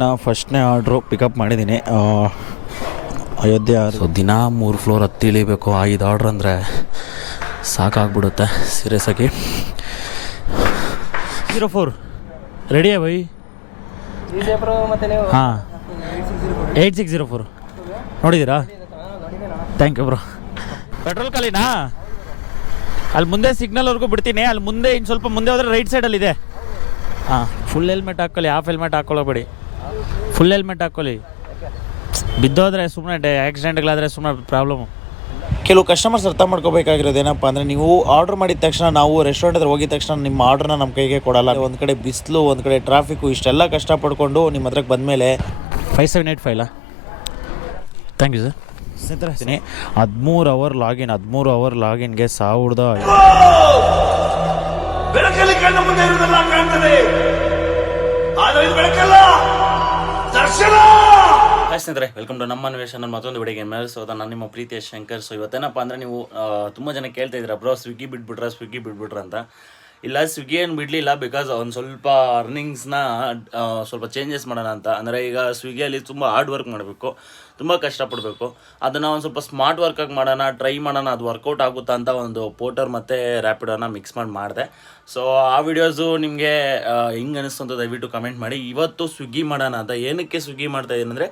ನಾ ಫಸ್ಟ್ನೇ order pickup ಮಾಡಿದ್ದೀನಿ. ಅಯೋಧ್ಯೆ ಸೊ ದಿನ ಮೂರು ಫ್ಲೋರ್ ಹತ್ತಿ ಇಳಿಬೇಕು. ಐದು ಆರ್ಡ್ರ್ ಅಂದರೆ ಸಾಕಾಗ್ಬಿಡುತ್ತೆ. ಸೀರಿಯಸ್ ಆಗಿ ಜೀರೋ ಫೋರ್. ರೆಡಿಯಾ ಬೈ ಹಾಂ. Eight six zero four. ನೋಡಿದ್ದೀರಾ? ಥ್ಯಾಂಕ್ ಯು ಬ್ರೋ ಪೆಟ್ರೋಲ್ ಖಾಲಿನಾ? ಅಲ್ಲಿ ಮುಂದೆ ಸಿಗ್ನಲ್ವರೆಗೂ ಬಿಡ್ತೀನಿ. ಅಲ್ಲಿ ಮುಂದೆ ಇನ್ನು ಸ್ವಲ್ಪ ಮುಂದೆ ಹೋದರೆ ರೈಟ್ ಸೈಡಲ್ಲಿದೆ ಹಾಂ ಫುಲ್ ಹೆಲ್ಮೆಟ್ ಹಾಕೊಳ್ಳಿ ಹಾಫ್ ಹೆಲ್ಮೆಟ್ ಹಾಕ್ಕೊಳ್ಳೋಬೇಡಿ ಫುಲ್ ಹೆಲ್ಮೆಟ್ ಹಾಕೊಳ್ಳಿ. ಬಿದ್ದೋದ್ರೆ ಸುಮ್ಮನೆ ಆಕ್ಸಿಡೆಂಟ್ಗಳಾದರೆ ಸುಮ್ಮನೆ ಪ್ರಾಬ್ಲಮ್ ಕೆಲವು ಕಸ್ಟಮರ್ಸ್ ಅರ್ಥ ಮಾಡ್ಕೋಬೇಕಾಗಿರೋದು ಏನಪ್ಪ ಅಂದರೆ ನೀವು ಆರ್ಡರ್ ಮಾಡಿದ ತಕ್ಷಣ ನಾವು ರೆಸ್ಟೋರೆಂಟ್ ಹತ್ರ ಹೋಗಿದ ತಕ್ಷಣ ನಿಮ್ಮ ಆರ್ಡ್ರನ್ನ ನಮ್ಮ ಕೈಗೆ ಕೊಡಲ್ಲ. ಒಂದು ಕಡೆ ಬಿಸಿಲು ಒಂದು ಕಡೆ ಟ್ರಾಫಿಕ್ಕು ಇಷ್ಟೆಲ್ಲ ಕಷ್ಟಪಡ್ಕೊಂಡು ನಿಮ್ಮ ಹತ್ರಕ್ಕೆ ಬಂದಮೇಲೆ ಫೈವ್ ಸೆವೆನ್ ಏಯ್ಟ್ ಫೈಲಾ ಥ್ಯಾಂಕ್ ಯು ಸರ್ ಸ್ನೇಹಿತರೆ ಹದಿಮೂರು ಅವರ್ ಲಾಗಿನ್ ಹದಿಮೂರು ಅವರ್ ಲಾಗಿನ್ಗೆ ಸಾವಿರದ ಬೆಳಕಲ್ಲಿ ಕಣ್ಣು ಮುಂದೆ ಇರುವುದೆಲ್ಲ ಕಾಣ್ತದೆ. ಆದರೆ ಇದು ಬೆಳಕಲ್ಲ. ದರ್ಶನ! ಸ್ನೇಹಿತರೆ ವೆಲ್ಕಮ್ ಟು ನಮ್ಮ ಅನ್ವೇಷನ್ ನನ್ನ ಮತ್ತೊಂದು ವಿಡಿಯೋಗೆ ಮೇಲೆ ಸೊ ನಾನು ನಿಮ್ಮ ಪ್ರೀತಿಯ ಶಂಕರ್. ಸೊ ಇವತ್ತೇನಪ್ಪ ಅಂದರೆ ನೀವು ತುಂಬ ಜನ ಕೇಳ್ತಾ ಇದ್ದೀರಾ, ಬ್ರೋ ಸ್ವಿಗ್ಗಿ ಬಿಟ್ಬಿಟ್ರ ಸ್ವಿಗ್ಗಿ ಬಿಟ್ಬಿಟ್ರ ಅಂತ. ಇಲ್ಲ ಸ್ವಿಗ್ಗಿ ಏನು ಬಿಡಲಿಲ್ಲ ಬಿಕಾಸ್ ಒಂದು ಸ್ವಲ್ಪ ಅರ್ನಿಂಗ್ಸ್ನ ಸ್ವಲ್ಪ ಚೇಂಜಸ್ ಮಾಡೋಣ ಅಂತ. ಅಂದರೆ ಈಗ ಸ್ವಿಗ್ಗಿಯಲ್ಲಿ ತುಂಬ ಹಾರ್ಡ್ ವರ್ಕ್ ಮಾಡಬೇಕು, ತುಂಬ ಕಷ್ಟಪಡಬೇಕು. ಅದನ್ನು ಒಂದು ಸ್ವಲ್ಪ ಸ್ಮಾರ್ಟ್ ವರ್ಕಾಗಿ ಮಾಡೋಣ ಟ್ರೈ ಮಾಡೋಣ, ಅದು ವರ್ಕೌಟ್ ಆಗುತ್ತಾ ಅಂತ ಒಂದು ಪೋಟರ್ ಮತ್ತು ರ್ಯಾಪಿಡೋನ ಮಿಕ್ಸ್ ಮಾಡಿ ಮಾಡಿದೆ. ಸೊ ಆ ವಿಡಿಯೋಸು ನಿಮಗೆ ಹಿಂಗೆ ಅನಿಸ್ತು ಅಂತ ದಯವಿಟ್ಟು ಕಮೆಂಟ್ ಮಾಡಿ. ಇವತ್ತು ಸ್ವಿಗ್ಗಿ ಮಾಡೋಣ ಅಂತ. ಏನಕ್ಕೆ ಸ್ವಿಗ್ಗಿ ಮಾಡ್ತಾ ಅಂದರೆ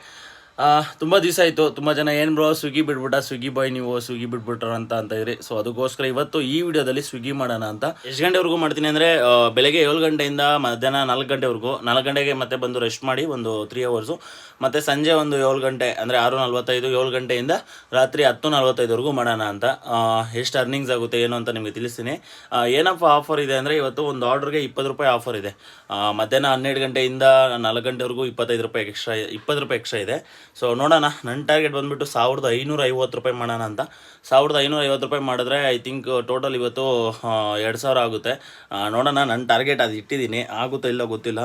ತುಂಬ ದಿವಸ ಆಯಿತು. ತುಂಬ ಜನ, ಏನು ಬ್ರೋ ಸ್ವಿಗ್ಗಿ ಬಿಟ್ಬಿಟ್ಟ ಸ್ವಿಗ್ಗಿ ಬಾಯ್ ನೀವು ಸ್ವಿಗ್ಗಿ ಬಿಟ್ಬಿಟ್ರ ಅಂತ ಅಂತ ಇದ್ರಿ ಸೊ ಅದಕ್ಕೋಸ್ಕರ ಇವತ್ತು ಈ ವಿಡಿಯೋದಲ್ಲಿ ಸ್ವಿಗ್ಗಿ ಮಾಡೋಣ ಅಂತ. ಎಷ್ಟು ಗಂಟೆವರೆಗೂ ಮಾಡ್ತೀನಿ ಅಂದರೆ ಬೆಳಗ್ಗೆ ಏಳು ಗಂಟೆಯಿಂದ ಮಧ್ಯಾಹ್ನ ನಾಲ್ಕು ಗಂಟೆವರೆಗೂ. ನಾಲ್ಕು ಗಂಟೆಗೆ ಮತ್ತೆ ಬಂದು ರೆಸ್ಟ್ ಮಾಡಿ, ಒಂದು ತ್ರೀ ಅವರ್ಸು ಮತ್ತು ಸಂಜೆ ಒಂದು ಏಳು ಗಂಟೆ, ಅಂದರೆ ಆರು ನಲ್ವತ್ತೈದು, ಏಳು ಗಂಟೆಯಿಂದ ರಾತ್ರಿ ಹತ್ತು ನಲ್ವತ್ತೈದುವರೆಗೂ ಮಾಡೋಣ ಅಂತ. ಎಷ್ಟು ಅರ್ನಿಂಗ್ಸ್ ಆಗುತ್ತೆ, ಏನು ಅಂತ ನಿಮಗೆ ತಿಳಿಸ್ತೀನಿ. ಏನಪ್ಪ ಆಫರ್ ಇದೆ ಅಂದರೆ, ಇವತ್ತು ಒಂದು ಆರ್ಡ್ರಿಗೆ ಇಪ್ಪತ್ತು ರೂಪಾಯಿ ಆಫರ್ ಇದೆ. ಮಧ್ಯಾಹ್ನ ಹನ್ನೆರಡು ಗಂಟೆಯಿಂದ ನಾಲ್ಕು ಗಂಟೆವರೆಗೂ ಇಪ್ಪತ್ತೈದು ರೂಪಾಯಿ ಎಕ್ಸ್ಟ್ರಾ ಇಪ್ಪತ್ತು ರೂಪಾಯಿ ಎಕ್ಸ್ಟ್ರಾ ಇದೆ. ಸೊ ನೋಡೋಣ. ನನ್ನ ಟಾರ್ಗೆಟ್ ಬಂದುಬಿಟ್ಟು ಸಾವಿರದ ಐನೂರ ಐವತ್ತು ರೂಪಾಯಿ ಮಾಡೋಣ ಅಂತ. ಸಾವಿರದ ಐನೂರ ಐವತ್ತು ರೂಪಾಯಿ ಮಾಡಿದ್ರೆ ಐ ಥಿಂಕ್ ಟೋಟಲ್ ಇವತ್ತು ಎರಡು ಸಾವಿರ ಆಗುತ್ತೆ. ನೋಡೋಣ. ನನ್ನ ಟಾರ್ಗೆಟ್ ಅದು ಇಟ್ಟಿದ್ದೀನಿ. ಆಗುತ್ತೋ ಇಲ್ಲ ಗೊತ್ತಿಲ್ಲ.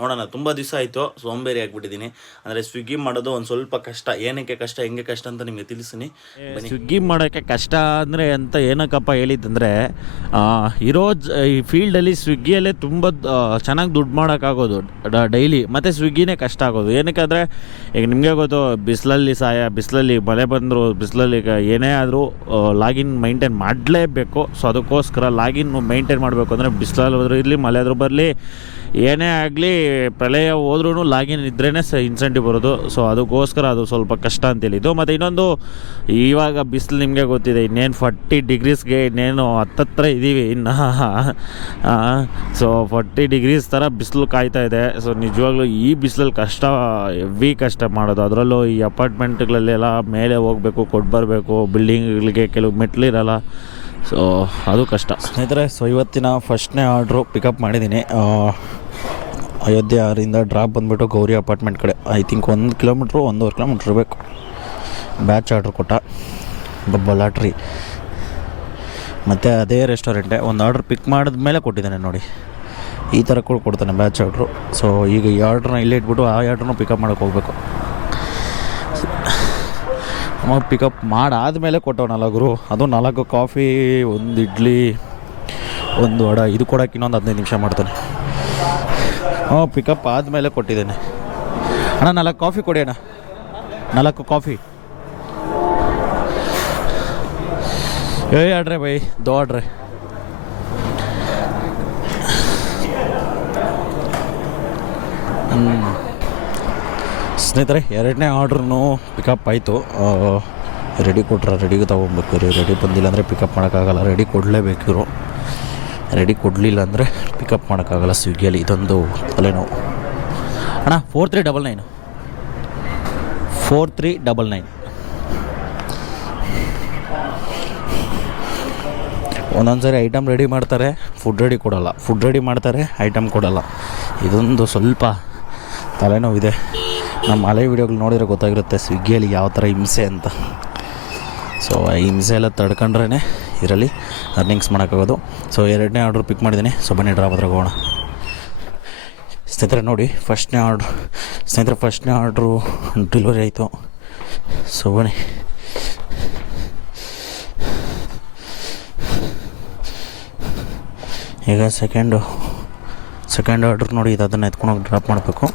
ನೋಡೋಣ. ತುಂಬ ದಿವಸ ಆಯಿತು. ಸೋಂಬೇರಿ ಆಗಿಬಿಟ್ಟಿದ್ದೀನಿ. ಅಂದರೆ ಸ್ವಿಗ್ಗಿ ಮಾಡೋದು ಒಂದು ಸ್ವಲ್ಪ ಕಷ್ಟ. ಏನಕ್ಕೆ ಕಷ್ಟ ಹೆಂಗೆ ಕಷ್ಟ ಅಂತ ನಿಮಗೆ ತಿಳಿಸ್ತೀನಿ. ಸ್ವಿಗ್ಗಿ ಮಾಡೋಕ್ಕೆ ಕಷ್ಟ ಅಂದರೆ ಅಂತ ಏನಕ್ಕಪ್ಪ ಹೇಳಿದ್ದಂದರೆ ಇರೋ ಈ ಫೀಲ್ಡಲ್ಲಿ ಸ್ವಿಗ್ಗಿಯಲ್ಲೇ ತುಂಬ ಚೆನ್ನಾಗಿ ದುಡ್ಡು ಮಾಡೋಕ್ಕಾಗೋದು ಡೈಲಿ. ಮತ್ತು ಸ್ವಿಗ್ಗಿನೇ ಕಷ್ಟ ಆಗೋದು. ಏನಕ್ಕೆ ಅಂದರೆ ಈಗ ನಿಮಗೆ ಗೊತ್ತು, ಬಿಸಿಲಲ್ಲಿ ಸಾಯ, ಬಿಸಿಲಲ್ಲಿ ಮಳೆ ಬಂದರು, ಬಿಸಿಲಲ್ಲಿ ಏನೇ ಆದರೂ ಲಾಗಿನ್ ಮೈಂಟೈನ್ ಮಾಡಲೇಬೇಕು. ಸೊ ಅದಕ್ಕೋಸ್ಕರ ಲಾಗಿನ್ ಮೈಂಟೈನ್ ಮಾಡಬೇಕು ಅಂದರೆ ಬಿಸಿಲಲ್ಲಿ ಹೋದ್ರೂ ಇರಲಿ, ಮಳೆ ಆದರೂ ಬರಲಿ. ಏನೇ ಆಗಲಿ ಪ್ರಳಯ ಹೋದ್ರೂ ಲಾಗಿನ್ ಇದ್ರೇ ಸ ಇನ್ಸೆಂಟಿವ್ ಬರೋದು. ಸೊ ಅದಕ್ಕೋಸ್ಕರ ಅದು ಸ್ವಲ್ಪ ಕಷ್ಟ ಅಂತ ಹೇಳಿದ್ದು ಮತ್ತು ಇನ್ನೊಂದು, ಇವಾಗ ಬಿಸಿಲು ನಿಮಗೆ ಗೊತ್ತಿದೆ, ಇನ್ನೇನು ಫಾರ್ಟಿ ಡಿಗ್ರೀಸ್ಗೆ ಇನ್ನೇನು ಹತ್ತತ್ರ ಇದ್ದೀವಿ ಇನ್ನು. ಸೊ ಫಾರ್ಟಿ ಡಿಗ್ರೀಸ್ ಥರ ಬಿಸಿಲು ಕಾಯ್ತಾ ಇದೆ. ಸೊ ನಿಜವಾಗ್ಲೂ ಈ ಬಿಸಿಲಲ್ಲಿ ಕಷ್ಟ ಹೆವಿ ಕಷ್ಟ ಮಾಡೋದು. ಅದರಲ್ಲೂ ಈ ಅಪಾರ್ಟ್ಮೆಂಟ್ಗಳಲ್ಲೆಲ್ಲ ಮೇಲೆ ಹೋಗಬೇಕು ಕೊಟ್ಟು ಬರಬೇಕು, ಬಿಲ್ಡಿಂಗ್ಗಳಿಗೆ ಕೆಲವು ಮೆಟ್ಲಿರಲ್ಲ ಸೊ ಅದು ಕಷ್ಟ. ಸ್ನೇಹಿತರೆ ಸೊ ಇವತ್ತಿನ ಫಸ್ಟ್ನೇ ಆರ್ಡ್ರು ಪಿಕಪ್ ಮಾಡಿದ್ದೀನಿ. ಅಯೋಧ್ಯೆ ಆರಿಂದ ಡ್ರಾಪ್ ಬಂದುಬಿಟ್ಟು ಗೌರಿ ಅಪಾರ್ಟ್ಮೆಂಟ್ ಕಡೆ. ಐ ಥಿಂಕ್ ಒಂದು ಕಿಲೋಮೀಟ್ರು ಒಂದೂವರೆ ಕಿಲೋಮೀಟ್ರ್ ಇರಬೇಕು ಬ್ಯಾಚ್ ಆರ್ಡ್ರ್ ಕೊಟ್ಟ. ಬಬ್ಬ ಲಾಟ್ರಿ ಮತ್ತು ಅದೇ ರೆಸ್ಟೋರೆಂಟೇ ಒಂದು ಆರ್ಡ್ರ್ ಪಿಕ್ ಮಾಡಿದ ಮೇಲೆ ಕೊಟ್ಟಿದ್ದಾನೆ ನೋಡಿ. ಈ ಥರ ಕೂಡ ಕೊಡ್ತಾನೆ ಬ್ಯಾಚ್ ಆರ್ಡ್ರು ಸೊ ಈಗ ಈ ಆರ್ಡ್ರನ್ನ ಇಲ್ಲೇ ಇಟ್ಬಿಟ್ಟು ಆ ಆರ್ಡ್ರನ್ನ ಪಿಕಪ್ ಮಾಡೋಕೆ ಹೋಗ್ಬೇಕು. ಅಮ್ಮ ಪಿಕಪ್ ಮಾಡಾದಮೇಲೆ ಕೊಟ್ಟವನಲ್ಲ ಗುರು. ಅದು ನಾಲ್ಕು ಕಾಫಿ ಒಂದು ಇಡ್ಲಿ, ಒಂದು ವಡ. ಇದು ಕೊಡೋಕೆ ಇನ್ನೊಂದು ಹದಿನೈದು ನಿಮಿಷ ಮಾಡ್ತಾನೆ. ಹ್ಞೂ ಪಿಕಪ್ ಆದಮೇಲೆ ಕೊಟ್ಟಿದ್ದೇನೆ. ಅಣ್ಣ, ನಾಲ್ಕು ಕಾಫಿ ಕೊಡಿ ಅಣ್ಣ. ನಾಲ್ಕು ಕಾಫಿ ಏಯ್ ಆಡ್ರೆ ಬೈ, ದೋ ಆಡ್ರೆ. ಸ್ನೇಹಿತರೆ, ಎರಡನೇ ಆರ್ಡ್ರೂ ಪಿಕಪ್ ಆಯಿತು. ರೆಡಿ ಕೊಟ್ರೆ ರೆಡಿಗೆ ತೊಗೊಬೇಕು ರೀ ರೆಡಿ ಬಂದಿಲ್ಲ ಅಂದರೆ ಪಿಕಪ್ ಮಾಡೋಕ್ಕಾಗಲ್ಲ. ರೆಡಿ ಕೊಡಲೇಬೇಕಿರು ರೆಡಿ ಕೊಡಲಿಲ್ಲ ಅಂದರೆ ಪಿಕಪ್ ಮಾಡೋಕ್ಕಾಗಲ್ಲ ಸ್ವಿಗ್ಗಿಯಲ್ಲಿ ಇದೊಂದು ತಲೆನೋವು. ಅಣ್ಣ four three double nine four three double nine ಒಂದೊಂದು ಸರಿ ಐಟಮ್ ರೆಡಿ ಮಾಡ್ತಾರೆ ಫುಡ್ ರೆಡಿ ಕೊಡೋಲ್ಲ. ಫುಡ್ ರೆಡಿ ಮಾಡ್ತಾರೆ ಐಟಮ್ ಕೊಡೋಲ್ಲ. ಇದೊಂದು ಸ್ವಲ್ಪ ತಲೆನೋವಿದೆ. ನಮ್ಮ ಹಳೆ ವಿಡಿಯೋಗಳು ನೋಡಿದ್ರೆ ಗೊತ್ತಾಗಿರುತ್ತೆ ಸ್ವಿಗ್ಗಿಯಲ್ಲಿ ಯಾವ ಥರ ಹಿಂಸೆ ಅಂತ. ಸೊ ಆ ಹಿಂಸೆ ಎಲ್ಲ ತಡ್ಕೊಂಡ್ರೇ ಇದರಲ್ಲಿ ಅರ್ನಿಂಗ್ಸ್ ಮಾಡೋಕ್ಕಾಗೋದು. ಸೊ ಎರಡನೇ ಆರ್ಡ್ರ್ ಪಿಕ್ ಮಾಡಿದ್ದೀನಿ. ಸೊ ಬನ್ನಿ ಡ್ರಾಪ್ ಹತ್ರ ಹೋಗೋಣ. ಸ್ನೇಹಿತರೆ, ನೋಡಿ ಫಸ್ಟ್ನೇ ಆರ್ಡ್ರ್ ಸ್ನೇಹಿತರೆ ಫಸ್ಟ್ನೇ ಆರ್ಡ್ರು ಡೆಲಿವರಿ ಆಯಿತು. ಸೊ ಬನ್ನಿ. ಈಗ ಸೆಕೆಂಡು ಸೆಕೆಂಡ್ ಆರ್ಡ್ರ್ ನೋಡಿ, ಇದು ಅದನ್ನು ಎತ್ಕೊಂಡೋಗಿ ಡ್ರಾಪ್ ಮಾಡಬೇಕು.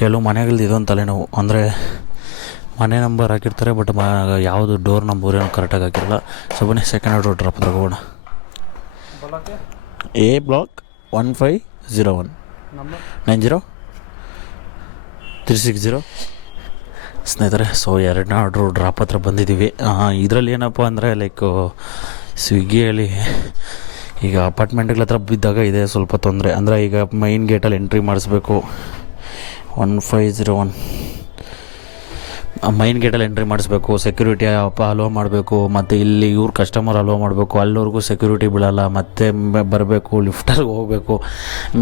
ಕೆಲವು ಮನೆಗಳ್ದು ಇದೊಂದು ತಲೆನೋವು ಅಂದರೆ ಮನೆ ನಂಬರ್ ಹಾಕಿರ್ತಾರೆ ಬಟ್ ಯಾವುದು ಡೋರ್ ನಂಬರ್ ಏನೋ ಕರೆಕ್ಟಾಗಿ ಹಾಕಿರಲ್ಲ. ಸೊ ಬನ್ನಿ ಸೆಕೆಂಡ್ ಆರ್ಡರ್ ಡ್ರಾಪ್ ತಗೋಣ A block one five zero one nine zero three six zero ಸ್ನೇಹಿತರೆ ಸೊ ಎರಡನೇ ಆರ್ಡ್ರು ಡ್ರಾಪ್ ಹತ್ರ ಬಂದಿದ್ದೀವಿ. ಇದರಲ್ಲಿ ಏನಪ್ಪ ಅಂದರೆ ಲೈಕ್ ಸ್ವಿಗ್ಗಿಯಲ್ಲಿ ಈಗ ಅಪಾರ್ಟ್ಮೆಂಟ್ಗಳ ಹತ್ರ ಬಿದ್ದಾಗ ಇದೆ ಸ್ವಲ್ಪ ತೊಂದರೆ. ಅಂದರೆ ಈಗ ಮೈನ್ ಗೇಟಲ್ಲಿ ಎಂಟ್ರಿ ಮಾಡಿಸ್ಬೇಕು. One five zero one main ಗೇಟಲ್ಲಿ entry ಮಾಡಿಸ್ಬೇಕು ಸೆಕ್ಯೂರಿಟಿ ಅಪ್ಪ ಅಲೋ ಮಾಡಬೇಕು, ಮತ್ತು ಇಲ್ಲಿ ಇವ್ರ ಕಸ್ಟಮರ್ ಅಲೋ ಮಾಡಬೇಕು ಅಲ್ಲಿವರೆಗೂ ಸೆಕ್ಯೂರಿಟಿ ಬೀಳಲ್ಲ, ಮತ್ತೆ ಬರಬೇಕು ಲಿಫ್ಟಲ್ಲಿ ಹೋಗಬೇಕು,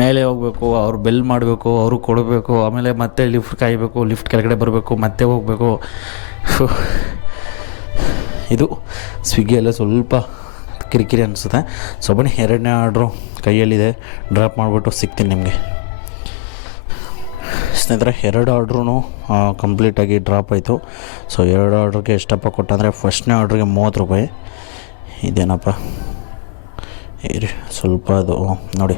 ಮೇಲೆ ಹೋಗಬೇಕು, ಅವ್ರು ಬೆಲ್ ಮಾಡಬೇಕು, ಅವ್ರಿಗೆ ಕೊಡಬೇಕು, ಆಮೇಲೆ ಮತ್ತೆ ಲಿಫ್ಟ್ ಕಾಯಬೇಕು ಲಿಫ್ಟ್ ಕೆಳಗಡೆ ಬರಬೇಕು, ಮತ್ತೆ ಹೋಗಬೇಕು. ಇದು ಸ್ವಿಗ್ಗಿಯಲ್ಲೇ ಸ್ವಲ್ಪ ಕಿರಿಕಿರಿ ಅನಿಸುತ್ತೆ. ಸೊ ಬನ್ನಿ ಎರಡನೇ ಆರ್ಡ್ರು ಕೈಯಲ್ಲಿದೆ. ಡ್ರಾಪ್ ಮಾಡಿಬಿಟ್ಟು ಸಿಗ್ತೀನಿ ನಿಮಗೆ. ಸ್ನೇಹಿತರೆ, ಎರಡು ಆರ್ಡ್ರೂ ಕಂಪ್ಲೀಟಾಗಿ ಡ್ರಾಪ್ ಆಯಿತು. ಸೊ, ಎರಡು ಆರ್ಡ್ರಿಗೆ ಎಷ್ಟಪ್ಪ ಕೊಟ್ಟಂದರೆ, ಫಸ್ಟ್ನೇ ಆರ್ಡ್ರಿಗೆ ಮೂವತ್ತು ರೂಪಾಯಿ. ಇದೇನಪ್ಪ? ಇರಿ, ಸ್ವಲ್ಪ ಅದು, ನೋಡಿ.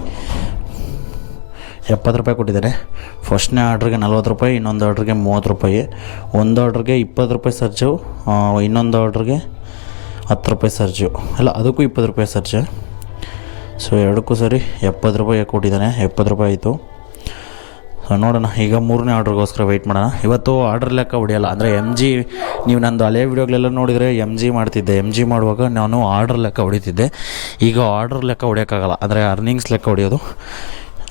ಎಪ್ಪತ್ತು ರೂಪಾಯಿ ಕೊಟ್ಟಿದ್ದಾರೆ ಫಸ್ಟ್ನೇ ಆರ್ಡ್ರಿಗೆ ನಲ್ವತ್ತು ರೂಪಾಯಿ, ಇನ್ನೊಂದು ಆರ್ಡ್ರಿಗೆ ಮೂವತ್ತು ರೂಪಾಯಿ. ಒಂದು ಆರ್ಡ್ರಿಗೆ ಇಪ್ಪತ್ತು ರೂಪಾಯಿ ಸರ್ಜು ಇನ್ನೊಂದು ಆರ್ಡ್ರಿಗೆ ಹತ್ತು ರೂಪಾಯಿ ಸರ್ಜು. ಅಲ್ಲ, ಅದಕ್ಕೂ ಇಪ್ಪತ್ತು ರೂಪಾಯಿ ಸರ್ಜು. ಸೊ, ಎರಡಕ್ಕೂ ಸರಿ ಎಪ್ಪತ್ತು ರೂಪಾಯಿ ಕೊಟ್ಟಿದ್ದಾನೆ. ಎಪ್ಪತ್ತು ರೂಪಾಯಿ ಆಯಿತು. ನೋಡೋಣ. ಈಗ ಮೂರನೇ ಆರ್ಡ್ರಿಗೋಸ್ಕರ ವೆಯ್ಟ್ ಮಾಡೋಣ. ಇವತ್ತು ಆರ್ಡ್ರ್ ಲೆಕ್ಕ ಹೊಡೆಯಲ್ಲ, ಅಂದರೆ ಎಂ ಜಿ ನೀವು ನಂದು ಹಳೆ ವೀಡಿಯೋಗಳೆಲ್ಲ ನೋಡಿದರೆ ಎಂ ಜಿ ಮಾಡ್ತಿದ್ದೆ. ಎಂ ಜಿ ಮಾಡುವಾಗ ನಾನು ಆರ್ಡ್ರ್ ಲೆಕ್ಕ ಹೊಡಿತಿದ್ದೆ. ಈಗ ಆರ್ಡ್ರ್ ಲೆಕ್ಕ ಹೊಡೆಯೋಕ್ಕಾಗಲ್ಲ, ಅಂದರೆ ಅರ್ನಿಂಗ್ಸ್ ಲೆಕ್ಕ ಹೊಡೆಯೋದು.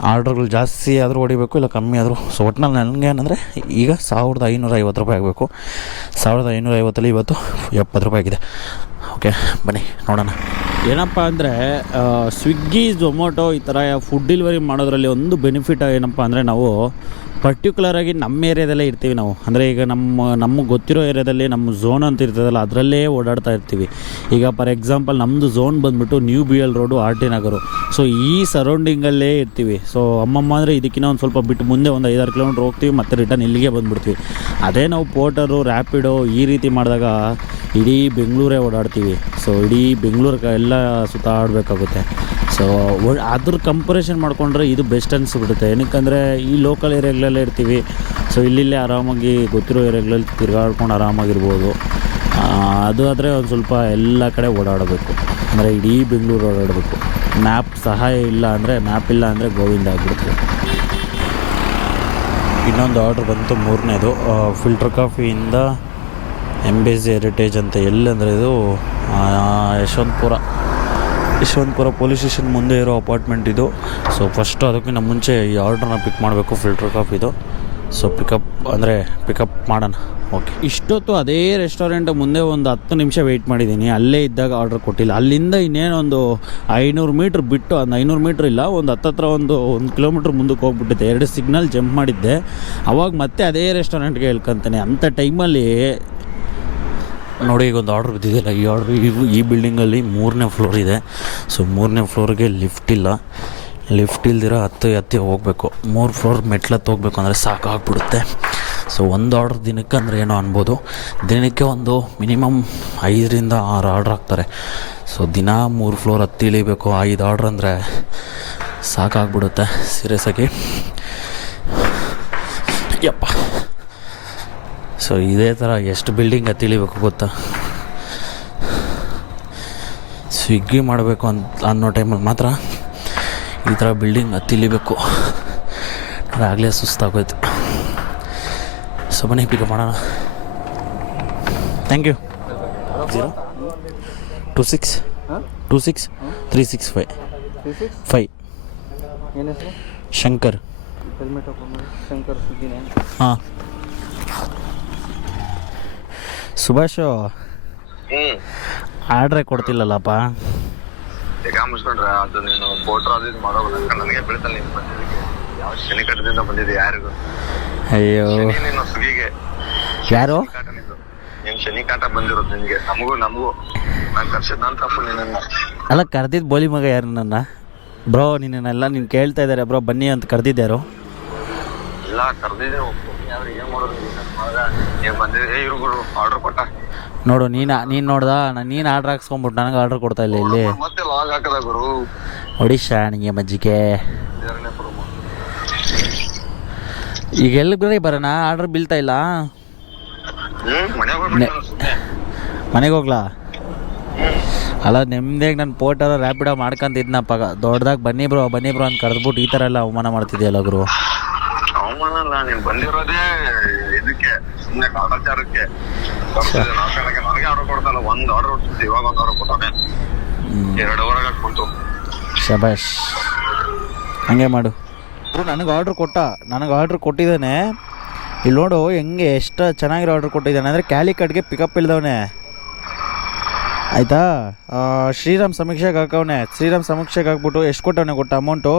ಆರ್ಡ್ರ್ಗಳು ಜಾಸ್ತಿ ಆದರೂ ಹೊಡಿಬೇಕು, ಇಲ್ಲ ಕಮ್ಮಿ ಆದರೂ. ಸೊ ಒಟ್ನಲ್ಲಿ ನನಗೆ ಏನಂದರೆ, ಈಗ ಸಾವಿರದ ಐನೂರ ಐವತ್ತು ರೂಪಾಯಿ ಆಗಬೇಕು. ಸಾವಿರದ ಐನೂರ ಐವತ್ತಲ್ಲಿ ಇವತ್ತು ಎಪ್ಪತ್ತು ರೂಪಾಯಿ ಆಗಿದೆ. ಓಕೆ, ಬನ್ನಿ, ನೋಡೋಣ. ಏನಪ್ಪ ಅಂದರೆ ಸ್ವಿಗ್ಗಿ ಝೊಮೊಟೊ ಈ ಥರ ಫುಡ್ ಡೆಲಿವರಿ ಮಾಡೋದ್ರಲ್ಲಿ ಒಂದು ಬೆನಿಫಿಟ್ ಏನಪ್ಪ ಅಂದರೆ ನಾವು ಪರ್ಟಿಕ್ಯುಲರಾಗಿ ನಮ್ಮ ಏರಿಯಾದಲ್ಲೇ ಇರ್ತೀವಿ ನಾವು. ಅಂದರೆ ಈಗ ನಮ್ಮ ನಮಗೆ ಗೊತ್ತಿರೋ ಏರಿಯಾದಲ್ಲಿ ನಮ್ಮ ಝೋನ್ ಅಂತ ಇರ್ತದಲ್ಲ, ಅದರಲ್ಲೇ ಓಡಾಡ್ತಾ ಇರ್ತೀವಿ. ಈಗ ಫಾರ್ ಎಕ್ಸಾಂಪಲ್ ನಮ್ಮದು ಝೋನ್ ಬಂದುಬಿಟ್ಟು new B L road R T Nagar so ಈ ಸರೌಂಡಿಂಗಲ್ಲೇ ಇರ್ತೀವಿ. ಸೊ ಅಮ್ಮಮ್ಮ ಅಂದರೆ ಇದಕ್ಕಿಂತ ಒಂದು ಸ್ವಲ್ಪ ಬಿಟ್ಟು ಮುಂದೆ ಒಂದು ಐದಾರು ಕಿಲೋಮೀಟ್ರ್ ಹೋಗ್ತೀವಿ, ಮತ್ತೆ ರಿಟರ್ನ್ ಇಲ್ಲಿಗೆ ಬಂದುಬಿಡ್ತೀವಿ. ಅದೇ ನಾವು ಪೋರ್ಟರು ರ್ಯಾಪಿಡೋ ಈ ರೀತಿ ಮಾಡಿದಾಗ ಇಡೀ ಬೆಂಗಳೂರೇ ಓಡಾಡ್ತೀವಿ. ಸೊ ಇಡೀ ಬೆಂಗಳೂರು ಎಲ್ಲ ಸುತ್ತ ಆಡಬೇಕಾಗುತ್ತೆ. ಸೊ ಅದ್ರ ಕಂಪರೇಷನ್ ಮಾಡಿಕೊಂಡ್ರೆ ಇದು ಬೆಸ್ಟ್ ಅನಿಸ್ಬಿಡುತ್ತೆ. ಏನಕ್ಕಂದರೆ, ಈ ಲೋಕಲ್ ಏರಿಯಾಗಳಲ್ಲೇ ಇರ್ತೀವಿ. ಸೊ ಇಲ್ಲಿಲ್ಲೇ ಆರಾಮಾಗಿ ಗೊತ್ತಿರೋ ಏರಿಯಾಗಳಲ್ಲಿ ತಿರುಗಾಡ್ಕೊಂಡು ಆರಾಮಾಗಿರ್ಬೋದು. ಅದು ಆದರೆ ಒಂದು ಸ್ವಲ್ಪ ಎಲ್ಲ ಕಡೆ ಓಡಾಡಬೇಕು. ಅಂದರೆ ಇಡೀ ಬೆಂಗಳೂರು ಓಡಾಡಬೇಕು. ಮ್ಯಾಪ್ ಸಹಾಯ ಇಲ್ಲ ಅಂದರೆ ಮ್ಯಾಪ್ ಇಲ್ಲ ಅಂದರೆ ಗೋವಿಂದ ಆಗಿಬಿಡುತ್ತೆ. ಇನ್ನೊಂದು ಆರ್ಡ್ರ್ ಬಂತು ಮೂರನೇದು. ಫಿಲ್ಟರ್ ಕಾಫಿಯಿಂದ ಎಂಬೇಸಿ ಹೆರಿಟೇಜ್ ಅಂತ ಎಲ್ಲಂದರೆ ಇದು ಯಶವಂತಪುರ. ಯಶವಂತಪುರ ಪೊಲೀಸ್ ಸ್ಟೇಷನ್ ಮುಂದೆ ಇರೋ ಅಪಾರ್ಟ್ಮೆಂಟ್ ಇದು. ಸೊ ಫಸ್ಟು ಅದಕ್ಕಿಂತ ಮುಂಚೆ ಈ ಆರ್ಡ್ರನ್ನ ಪಿಕ್ ಮಾಡಬೇಕು ಫಿಲ್ಟರ್ ಕಾಫಿದು ಸೊ ಪಿಕಪ್ ಅಂದರೆ ಪಿಕಪ್ ಮಾಡೋಣ. ಓಕೆ ಇಷ್ಟೊತ್ತು ಅದೇ ರೆಸ್ಟೋರೆಂಟ್ ಮುಂದೆ ಒಂದು ಹತ್ತು ನಿಮಿಷ ವೆಯ್ಟ್ ಮಾಡಿದ್ದೀನಿ. ಅಲ್ಲೇ ಇದ್ದಾಗ ಆರ್ಡ್ರ್ ಕೊಟ್ಟಿಲ್ಲ. ಅಲ್ಲಿಂದ ಇನ್ನೇನೊಂದು ಐನೂರು ಮೀಟ್ರ್ ಬಿಟ್ಟು ಒಂದು ಐನೂರು ಮೀಟ್ರ್ ಇಲ್ಲ, ಒಂದು ಹತ್ತತ್ರ ಒಂದು ಒಂದು ಕಿಲೋಮೀಟ್ರ್ ಮುಂದಕ್ಕೆ ಹೋಗ್ಬಿಟ್ಟಿದ್ದೆ ಎರಡು ಸಿಗ್ನಲ್ ಜಂಪ್ ಮಾಡಿದ್ದೆ. ಅವಾಗ ಮತ್ತೆ ಅದೇ ರೆಸ್ಟೋರೆಂಟ್ಗೆ ಹೇಳ್ಕೊಂತಾನೆ. ಅಂಥ ಟೈಮಲ್ಲಿ ನೋಡಿ, ಈಗ ಒಂದು ಆರ್ಡ್ರ್ ಬಿದ್ದಿದೆಯಲ್ಲ, ಈ ಆರ್ಡ್ರ್ ಇವು ಈ ಬಿಲ್ಡಿಂಗಲ್ಲಿ ಮೂರನೇ ಫ್ಲೋರ್ ಇದೆ. ಸೊ ಮೂರನೇ ಫ್ಲೋರ್ಗೆ ಲಿಫ್ಟ್ ಇಲ್ಲ. ಲಿಫ್ಟ್ ಇಲ್ದಿರ ಹತ್ತು ಹತ್ತಿ ಹೋಗಬೇಕು. ಮೂರು ಫ್ಲೋರ್ ಮೆಟ್ಲತ್ತು ಹೋಗ್ಬೇಕು ಅಂದರೆ ಸಾಕಾಗ್ಬಿಡುತ್ತೆ ಸೊ ಒಂದು ಆರ್ಡ್ರ್ ದಿನಕ್ಕೆ ಅಂದರೆ ಏನೋ ಅನ್ಬೋದು. ದಿನಕ್ಕೆ ಒಂದು ಮಿನಿಮಮ್ ಐದರಿಂದ ಆರು ಆರ್ಡ್ರ್ ಹಾಕ್ತಾರೆ. ಸೊ ದಿನ ಮೂರು ಫ್ಲೋರ್ ಹತ್ತಿ ಇಳಿಬೇಕು. ಐದು ಆರ್ಡ್ರ್ ಅಂದರೆ ಸಾಕಾಗ್ಬಿಡುತ್ತೆ. ಸೀರಿಯಸ್ಸಾಗಿ ಯಪ್ಪ. ಸೊ ಇದೇ ಥರ ಎಷ್ಟು ಬಿಲ್ಡಿಂಗ್ ತಿಳಿಬೇಕು ಗೊತ್ತಾ? ಸ್ವಿಗ್ಗಿ ಮಾಡಬೇಕು ಅಂತ ಅನ್ನೋ ಟೈಮಲ್ಲಿ ಮಾತ್ರ ಈ ಥರ ಬಿಲ್ಡಿಂಗ್ ಹತ್ತಿಲಿಬೇಕು ಆಗಲೇ ಸುಸ್ತಾಗೋಯ್ತು. ಸೊ ಬನ್ನಿ ಪಿಕಪ್ ಮಾಡೋಣ. Thank you zero two six two six three six five five ಹೆಸರು? ಶಂಕರ್. ಹೆಲ್ಮೆಟ್ ಹಾಕೊಂಡು ಶಂಕರ್ ಸುದ್ದಿನೇ ಹಾಂ. ಸುಭಾಷು ಹ್ಮ್. ಆರ್ಡ್ರೇ ಕೊಡ್ತಿಲ್ಲಲ್ಲಪ್ಪ? ಈಗ ಮುಚ್ಕೊಂಡ್ರೆ ಅದು ನೀನು ಫೋಟೋ ಅದು ಇದು ಮಾಡೋ ನನಗೆ ಬೀಳ್ತಾನೆ ನೀನು ಬಂದಿದ್ದಕ್ಕೆ. ಯಾವ ಶನಿಕಟದಿಂದ ಬಂದಿದೆ ಯಾರಿಗೂ? ಅಯ್ಯೋ. ಶನಿ ನೀನು ಸುಗಿಗೆ. ಯಾರು? ನೀನ್ ಬಂದಿರೋದು ನಿನ್ಗೆ. ನಮಗೂ ನಮಗೂ. ನಾನು ಕರ್ಸಿದ್ ನಾನು ತಪ್ಪು ನಿನ್ನ ಅಲ್ಲ ಕರೆದಿದ್ದು ಬೋಲಿ ಮಗ ಯಾರು ನನ್ನ? ಬ್ರೋ ನಿನ್ನೆಲ್ಲ ನೀನು ಕೇಳ್ತಾ ಇದ್ದಾರೆ ಬ್ರೋ ಬನ್ನಿ ಅಂತ ಕರೆದಿದ್ದಾರು ಇಲ್ಲ ಕರ್ದಿದ್ದೆ ಒಪ್ಪಿಗೆ ನೋಡು, ನೀನು ನೀನು ನೋಡ್ದ? ನಾನು ಆರ್ಡ್ರ್ ಹಾಕ್ಸ್ಕೊಂಬಿಟ್ಟು ನನಗೆ ಆರ್ಡರ್ ಕೊಡ್ತಾ ಇಲ್ಲ ಇಲ್ಲಿ. ಒಡಿಶಾ ನಿಂಗೆ ಮಜ್ಜಿಗೆ. ಈಗ ಎಲ್ಲಿ ಬರೋಣ? ಆರ್ಡರ್ ಬೀಳ್ತಾ ಇಲ್ಲ? ಮನೆಗೆ ಹೋಗ್ಲಾ? ಅಲ್ಲ ನೆಮ್ಮದಿಯಾಗಿ ನಾನು ಪೋಟರ ರ್ಯಾಪಿಡೋ ಮಾಡ್ಕೊಂತಿದ್ನಪ್ಪ. ದೊಡ್ಡದಾಗ ಬನ್ನಿ ಬ್ರೋ ಬನ್ನಿ ಬ್ರೋ ಅಂತ ಕರೆದ್ಬಿಟ್ಟು ಈ ಥರ ಎಲ್ಲ ಅವಮಾನ ಮಾಡ್ತಿದ್ಯಲ್ಲ ಗುರು. ಅಲ್ಲ ನೀನ್ ಬಂದಿರೋದೇ ಇದಕ್ಕೆ ಸುಮ್ನೆ ಕಾಟಾಚಾರಕ್ಕೆ ನನಗೆ ಆರ್ಡರ್ ಕೊಡ್ತಲ್ಲ ಒಂದ್ ಆರ್ಡರ್ ಕೊಡ್ತಿದ್ದೆ ಇವಾಗ ಒಂದ್ ಆರ್ಡರ್ ಕೊಟ್ಟಾನೆ ಎರಡು ಅವರ್ ಕುಂತು ಶಬಾಷ್. ಹಂಗೆ ಮಾಡು. ಗುರು ನನಗೆ ಆರ್ಡ್ರ್ ಕೊಟ್ಟ ನನಗೆ ಆರ್ಡ್ರ್ ಕೊಟ್ಟಿದ್ದಾನೆ. ಇಲ್ಲಿ ನೋಡು ಹೆಂಗೆ ಎಷ್ಟು ಚೆನ್ನಾಗಿರೋ ಆರ್ಡ್ರ್ ಕೊಟ್ಟಿದ್ದಾನೆ. ಅಂದರೆ ಕ್ಯಾಲಿಕಟ್ಗೆ ಪಿಕಪ್ ಇಲ್ದವನೆ. ಆಯಿತಾ? ಶ್ರೀರಾಮ್ ಸಮೀಕ್ಷೆಗೆ ಹಾಕವನೆ. ಶ್ರೀರಾಮ್ ಸಮೀಕ್ಷೆಗೆ ಹಾಕ್ಬಿಟ್ಟು ಎಷ್ಟು ಕೊಟ್ಟವನೆ ಕೊಟ್ಟ ಅಮೌಂಟು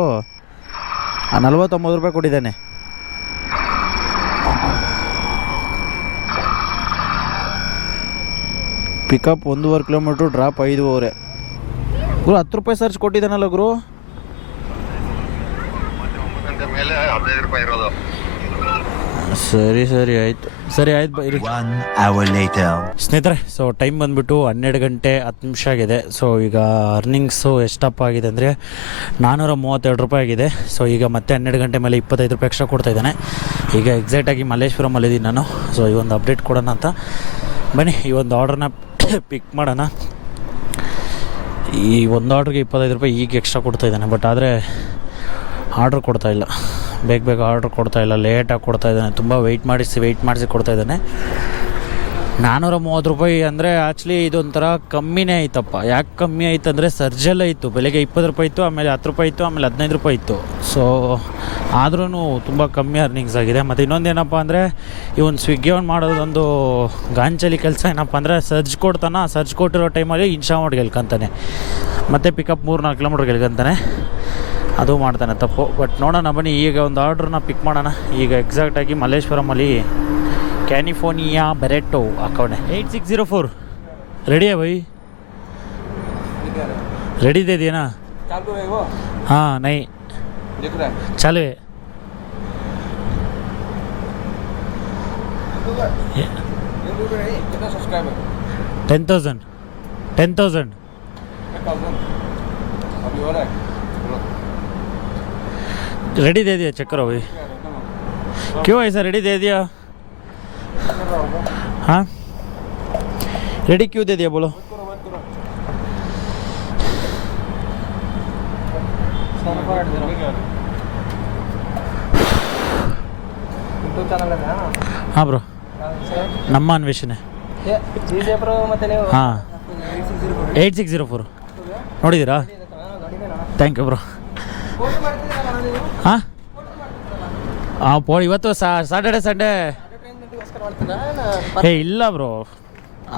ನಲ್ವತ್ತೊಂಬತ್ತು ರೂಪಾಯಿ ಕೊಟ್ಟಿದ್ದಾನೆ. ಪಿಕಪ್ ಒಂದೂವರೆ ಕಿಲೋಮೀಟ್ರ್ ಡ್ರಾಪ್ ಐದುವರೆ. ಗುರು ಹತ್ತು ರೂಪಾಯಿ ಸರ್ಚ್ ಕೊಟ್ಟಿದ್ದಾನಲ್ಲ ಗುರು? ಸರಿ ಸರಿ ಆಯ್ತು. ಸರಿ ಆಯ್ತು ಇರಿ. ಸ್ನೇಹಿತರೆ ಸೊ ಟೈಮ್ ಬಂದ್ಬಿಟ್ಟು ಹನ್ನೆರಡು ಗಂಟೆ ಹತ್ತು ನಿಮಿಷ ಆಗಿದೆ. ಸೊ ಈಗ ಅರ್ನಿಂಗ್ಸು ಎಷ್ಟಪ್ಪ ಆಗಿದೆ ಅಂದರೆ ನಾನ್ನೂರ ಮೂವತ್ತೆರಡು ರೂಪಾಯಿ ಆಗಿದೆ. ಸೊ ಈಗ ಮತ್ತೆ ಹನ್ನೆರಡು ಗಂಟೆ ಮೇಲೆ ಇಪ್ಪತ್ತೈದು ರೂಪಾಯಿ ಎಕ್ಸ್ಟ್ರಾ ಕೊಡ್ತಾ ಇದ್ದಾನೆ. ಈಗ ಎಕ್ಸಾಕ್ಟಾಗಿ ಮಲ್ಲೇಶ್ವರಮಲ್ಲಿದ್ದೀನಿ ನಾನು. ಸೊ ಈ ಒಂದು ಅಪ್ಡೇಟ್ ಕೊಡೋಣ ಅಂತ. ಬನ್ನಿ ಈ ಒಂದು ಆರ್ಡ್ರನ್ನ ಪಿಕ್ ಮಾಡೋಣ. ಈ ಒಂದು ಆರ್ಡ್ರಿಗೆ ಇಪ್ಪತ್ತೈದು ರೂಪಾಯಿ ಈಗ ಎಕ್ಸ್ಟ್ರಾ ಕೊಡ್ತಾ ಇದ್ದಾನೆ ಬಟ್ ಆದರೆ ಆರ್ಡ್ರ್ ಕೊಡ್ತಾ ಇಲ್ಲ. ಬೇಗ ಬೇಗ ಆರ್ಡ್ರ್ ಕೊಡ್ತಾ ಇಲ್ಲ ಲೇಟಾಗಿ ಕೊಡ್ತಾ ಇದ್ದಾನೆ, ತುಂಬ ವೆಯ್ಟ್ ಮಾಡಿಸಿ ವೆಯ್ಟ್ ಮಾಡಿಸಿ ಕೊಡ್ತಾ ಇದ್ದಾನೆ. ನಾನ್ನೂರ ಮೂವತ್ತು ರೂಪಾಯಿ ಅಂದರೆ ಆ್ಯಕ್ಚುಲಿ ಇದೊಂಥರ ಕಮ್ಮಿನೇ ಆಯ್ತಪ್ಪ. ಯಾಕೆ ಕಮ್ಮಿ ಆಯ್ತು ಅಂದರೆ ಸರ್ಜೆಲ್ಲ ಇತ್ತು. ಬೆಳಗ್ಗೆ ಇಪ್ಪತ್ತು ರೂಪಾಯಿ ಇತ್ತು, ಆಮೇಲೆ ಹತ್ತು ರೂಪಾಯಿ ಇತ್ತು, ಆಮೇಲೆ ಹದಿನೈದು ರೂಪಾಯಿ ಇತ್ತು. ಸೊ ಆದ್ರೂ ತುಂಬ ಕಮ್ಮಿ ಅರ್ನಿಂಗ್ಸ್ ಆಗಿದೆ. ಮತ್ತು ಇನ್ನೊಂದು ಏನಪ್ಪ ಅಂದರೆ ಇವನು ಸ್ವಿಗ್ಗಿ ಅವ್ನು ಮಾಡೋದೊಂದು ಗಾಂಚಲಿ ಕೆಲಸ ಏನಪ್ಪ ಅಂದರೆ ಸರ್ಜ್ ಕೊಡ್ತಾನ ಸರ್ಜ್ ಕೊಟ್ಟಿರೋ ಟೈಮಲ್ಲಿ ಇನ್ಸ್ಟಾಮಾರ್ಟ್ ಗೆಲ್ಕೊಂತಾನೆ. ಮತ್ತು ಪಿಕಪ್ ಮೂರು ನಾಲ್ಕು ಕಿಲೋಮೀಟ್ರ್ ಗೆಲ್ಕೊಂತಾನೆ. ಅದು ಮಾಡ್ತಾನೆ ತಪ್ಪು. ಬಟ್ ನೋಡೋಣ ಬನ್ನಿ, ಈಗ ಒಂದು ಆರ್ಡ್ರನ್ನ ಪಿಕ್ ಮಾಡೋಣ. ಈಗ ಎಕ್ಸಾಕ್ಟಾಗಿ ಮಲ್ಲೇಶ್ವರಮಲ್ಲಿ कैनिफोर्निया बरेटो अकाउंट है eight six zero four ready है भाई रेडी दे दिया ना चालू है वो हाँ नहीं। दिख रहा है। चालू। है कितना subscriber ten thousand ten thousand अभी हो रहा है। रेडी दे दिया चक्कर हो भाई क्यों ऐसा रेडी दे दिया? हाँ रेडी क्यों दे दिया बोलो ಯೂಟ್ಯೂಬ್ ಚಾನಲ್ ಹಾಂ ಬ್ರೋ ನಮ್ಮ ಅನ್ವೇಷಣೆ ಬ್ರೋ ಮತ್ತೆ ನೀವು ಹಾಂ ಏಯ್ಟ್ ಸಿಕ್ಸ್ ಜೀರೋ ಫೋರ್ ನೋಡಿದ್ದೀರಾ ಥ್ಯಾಂಕ್ ಯು ಬ್ರೋ ಹಾಂ ಹಾಂ ಪೋ ಇವತ್ತು ಸಾಟರ್ಡೆ ಸಂಡೇ ಏ ಇಲ್ಲ ಬ್ರೋ.